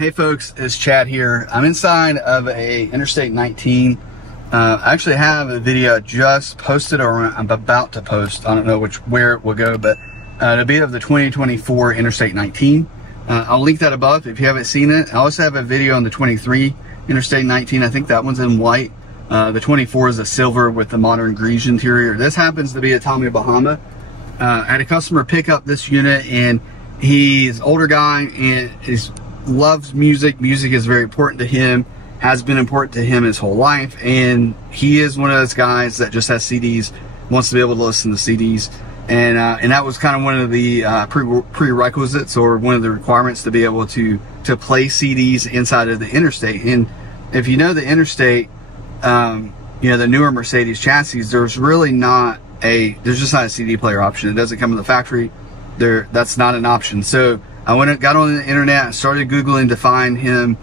Hey folks, it's Chad here. I'm inside of a Interstate 19. I actually have a video just posted, or I'm about to post. I don't know where it will go, but it'll be of the 2024 Interstate 19. I'll link that above if you haven't seen it. I also have a video on the 23 Interstate 19. I think that one's in white. The 24 is a silver with the modern grease interior. This happens to be a Tommy Bahama. I had a customer pick up this unit, and he's an older guy and loves music. Music is very important to him, has been important to him his whole life, and he is one of those guys that just has CDs, wants to be able to listen to CDs, and that was kind of one of the prerequisites, or one of the requirements, to be able to play CDs inside of the Interstate. And if you know the Interstate, you know, the newer Mercedes chassis, there's really not there's just not a CD player option. It doesn't come in the factory. That's not an option. So I went and got on the internet and started Googling to find him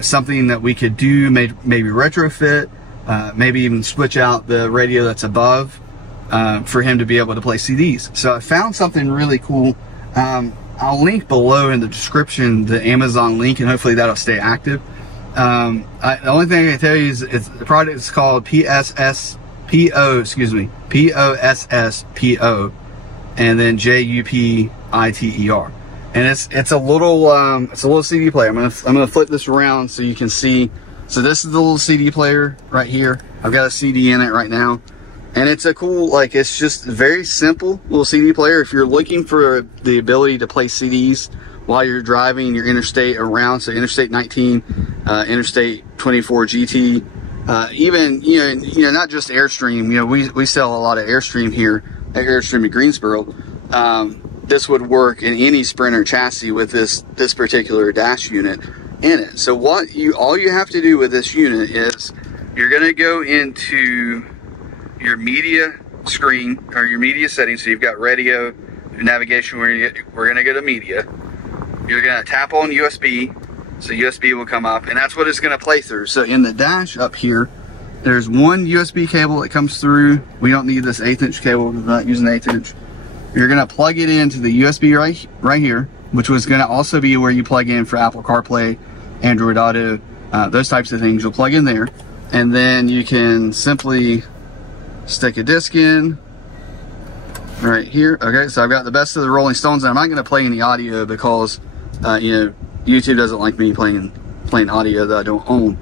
something that we could do, maybe retrofit, maybe even switch out the radio that's above for him to be able to play CDs. So I found something really cool. I'll link below in the description the Amazon link, and hopefully that'll stay active. The only thing I can tell you is the product is called POSSPO, and then JUPITER. And it's a little CD player. I'm gonna flip this around so you can see. So this is the little CD player right here. I've got a CD in it right now, and it's a cool, like, it's just a very simple little CD player. If you're looking for the ability to play CDs while you're driving your Interstate around, so Interstate 19, Interstate 24 GT, even you know not just Airstream. You know, we sell a lot of Airstream here at Airstream in Greensboro. This would work in any Sprinter chassis with this particular dash unit in it. So all you have to do with this unit is you're going to go into your media screen, or your media settings. So you've got radio, navigation. We're going to go to media. You're going to tap on USB, so USB will come up, and that's what it's going to play through. So in the dash up here, there's one USB cable that comes through. We don't need this 1/8 inch cable. We're not using 1/8 inch. You're going to plug it into the USB right here, which was going to also be where you plug in for Apple CarPlay, Android Auto, those types of things. You'll plug in there, and then you can simply stick a disc in right here. Okay, so I've got the Best of the Rolling Stones, and I'm not going to play any audio because you know, YouTube doesn't like me playing audio that I don't own.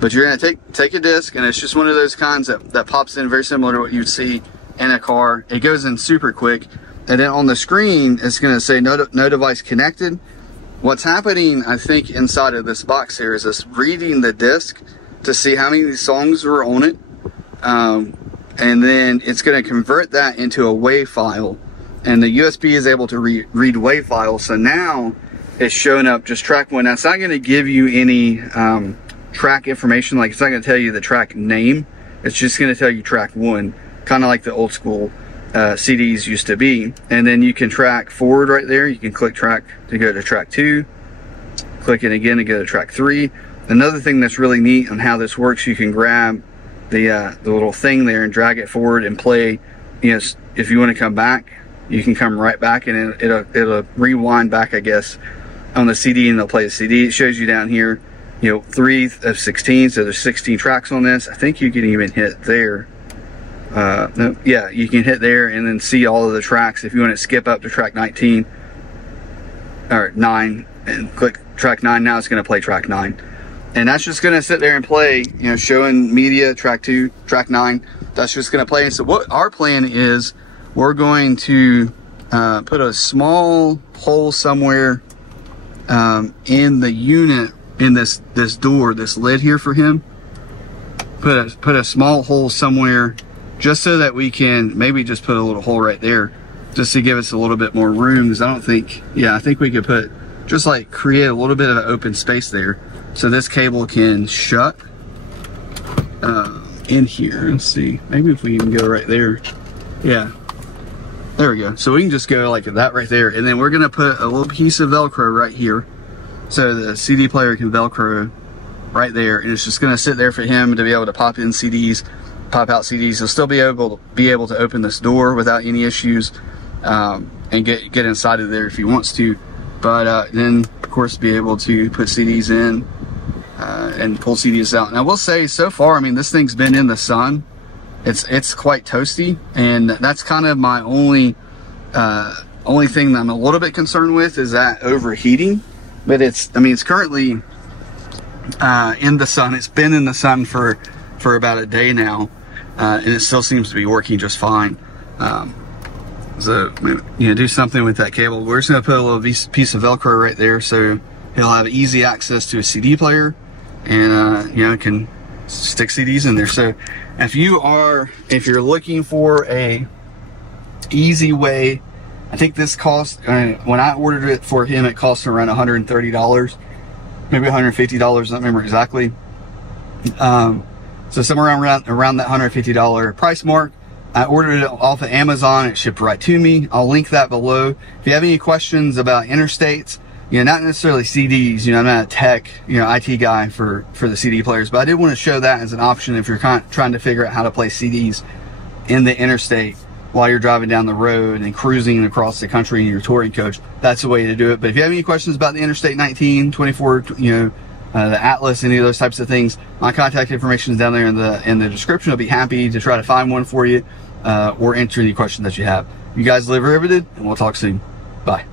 But you're going to take a disc, and it's just one of those kinds that pops in, very similar to what you'd see in a car. It goes in super quick, and then on the screen it's going to say no device connected. What's happening, I think, inside of this box here is it's reading the disc to see how many songs are on it, and then it's going to convert that into a WAV file, and the USB is able to read WAV files. So now it's showing up just track 1. Now it's not going to give you any track information, like it's not going to tell you the track name. It's just going to tell you track 1, kind of like the old school CDs used to be. And then you can track forward right there. You can click track to go to track 2, click it again to go to track 3. Another thing that's really neat on how this works, you can grab the little thing there and drag it forward and play. You know, if you want to come back, you can come right back, and it'll rewind back, I guess, on the CD, and it'll play the CD. It shows you down here, you know, 3 of 16, so there's 16 tracks on this. I think you can even hit there. No, yeah, you can hit there and then see all of the tracks. If you want to skip up to track 19 or 9 and click track 9, now it's going to play track 9, and that's just going to sit there and play, you know, showing media, track 2, track 9. That's just going to play. And so what our plan is, we're going to put a small hole somewhere in the unit, in this door, this lid here for him. Put a small hole somewhere, just so that we can maybe just put a little hole right there, just to give us a little bit more room. Because I think we could put, just like create a little bit of an open space there, so this cable can shut in here. Let's see, maybe if we even go right there. Yeah, there we go. So we can just go like that right there, and then we're gonna put a little piece of Velcro right here, so the CD player can Velcro right there, and it's just gonna sit there for him to be able to pop in CDs, pop out CDs. He'll still be able to open this door without any issues, and get inside of there if he wants to. But then of course, be able to put CDs in and pull CDs out. And I will say, so far, I mean, this thing's been in the sun. It's quite toasty, and that's kind of my only thing that I'm a little bit concerned with, is that overheating. But it's currently in the sun. It's been in the sun for about a day now, and it still seems to be working just fine. So, you know, do something with that cable. We're just going to put a little piece of Velcro right there, so he'll have easy access to a CD player, and you know, can stick CDs in there. So if you're looking for a easy way, I think this cost, when I ordered it for him, it cost around $130, maybe $150, I don't remember exactly. So somewhere around that $150 price mark. I ordered it off of Amazon. It shipped right to me. I'll link that below. If you have any questions about Interstates, you know, not necessarily CDs, you know, I'm not a tech, you know, IT guy for the CD players, but I did want to show that as an option if you're trying to figure out how to play CDs in the Interstate while you're driving down the road and cruising across the country in your touring coach. That's the way to do it. But if you have any questions about the Interstate 19, 24, you know, the Atlas, any of those types of things, my contact information is down there in the description. I'll be happy to try to find one for you, or answer any questions that you have. You guys live riveted, and we'll talk soon. Bye.